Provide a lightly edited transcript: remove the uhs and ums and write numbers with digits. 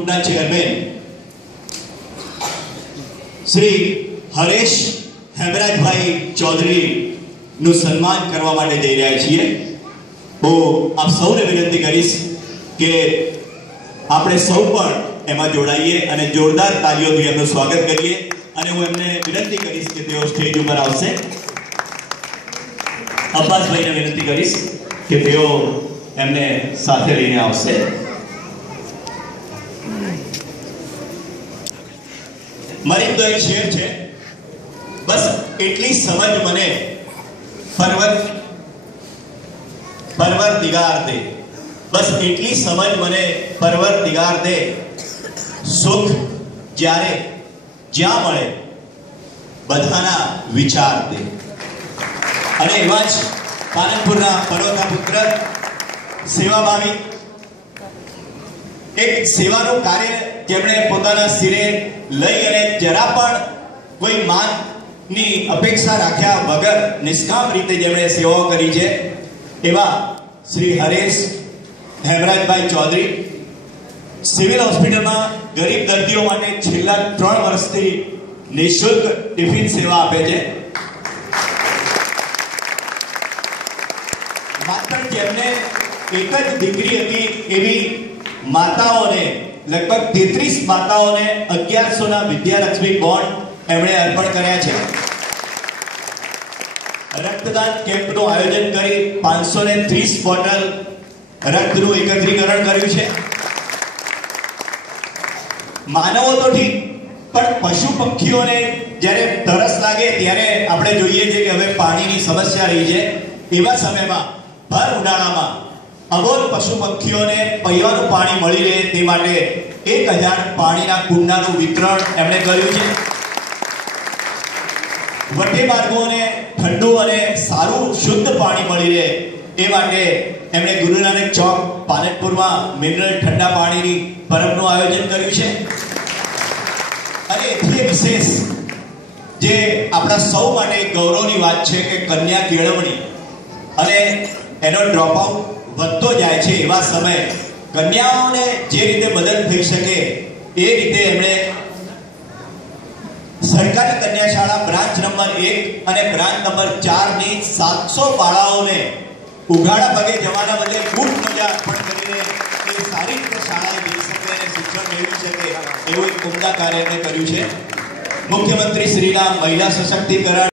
ગ્રુપના ચેરમેન શ્રી હરેશ હેમરાજભાઈ ચૌધરી નું સન્માન કરવા માટે જઈ રહ્યા છીએ। હું આપ સૌને વિનંતી કરીશ કે આપણે સૌ પણ એમાં જોડાઈએ અને જોરદાર તાળીઓથી એમનું સ્વાગત કરીએ અને હું એમને વિનંતી કરીશ કે તેઓ સ્ટેજ ઉપર આવશે। અબ્બાસભાઈને વિનંતી કરીશ કે તેઓ એમને સાથે લઈને આવશે। મારી તો એક શેર છે, બસ એટલી સમજ મને પરવરદિગાર દે, બસ એટલી સમજ મને પરવરદિગાર દે, સુખ જ્યારે જ્યાં મળે બધાના વિચાર દે। અને એવા જ પાલનપુરના પર્વતા પુત્ર સેવાભાવી એક સેવાનું કાર્ય જેમણે પોતાના શિરે લઈ અને જરા પણ કોઈ માનની અપેક્ષા રાખ્યા વગર નિષ્કામ રીતે જેમણે સેવાઓ કરી છે એવા શ્રી હરેશ હેમરાજભાઈ ચૌધરી સિવિલ હોસ્પિટલમાં ગરીબ દર્દીઓ માટે છેલ્લા 3 વર્ષથી નિઃશુલ્ક ટિફિન સેવા આપે છે। માત્ર જેમને એક જ દીકરી હતી એવી માતાઓને લગભગ 33 માતાઓને 1100 ના વિદ્યાલક્ષ્મી બોન્ડ એમણે અર્પણ કર્યા છે। રક્તદાન કેમ્પનું આયોજન કરી 530 બોટલ રક્તનું એકત્રીકરણ કર્યું છે। માનવો તો ઠીક, પણ પશુ પક્ષીઓને જ્યારે તરસ લાગે ત્યારે આપણે જોઈએ છીએ કે હવે પાણીની સમસ્યા રહી છે। એવા સમયમાં ભર ઉનાળામાં અબોલ પશુ પક્ષીઓને પીવાનું પાણી મળી રહે તે માટે 1000 પાણીના કુંડાનું વિતરણ એમણે કર્યું છે। વટે માર્ગોને ઠંડુ અને સારું શુદ્ધ પાણી મળી રહે એ માટે એમણે ગુરુ નાનક ચોક પાલનપુરમાં મિનરલ ઠંડા પાણીની પરબનું આયોજન કર્યું છે। અને એથી વિશેષ જે આપણા સૌ માટે ગૌરવની વાત છે કે કન્યા કેળવણી અને એનો ડ્રોપ આઉટ વધતો જાય છે એવા સમયે કન્યાઓને જે રીતે મદદ થઈ શકે એ રીતે એમણે સરકારી કન્યા શાળા બ્રાન્ચ નંબર 1 અને બ્રાન્ચ નંબર 4 ની 700 બાળાઓને ઉઘાડા પગે જવાના બદલે ખૂબ મજા અર્પણ કરીને એ સારી રીતે શાળાએ જઈ શકે અને શિક્ષણ મેળવી શકે એવું એક ઉમદા કાર્ય કર્યું છે। મુખ્યમંત્રી શ્રીના મહિલા સશક્તિકરણ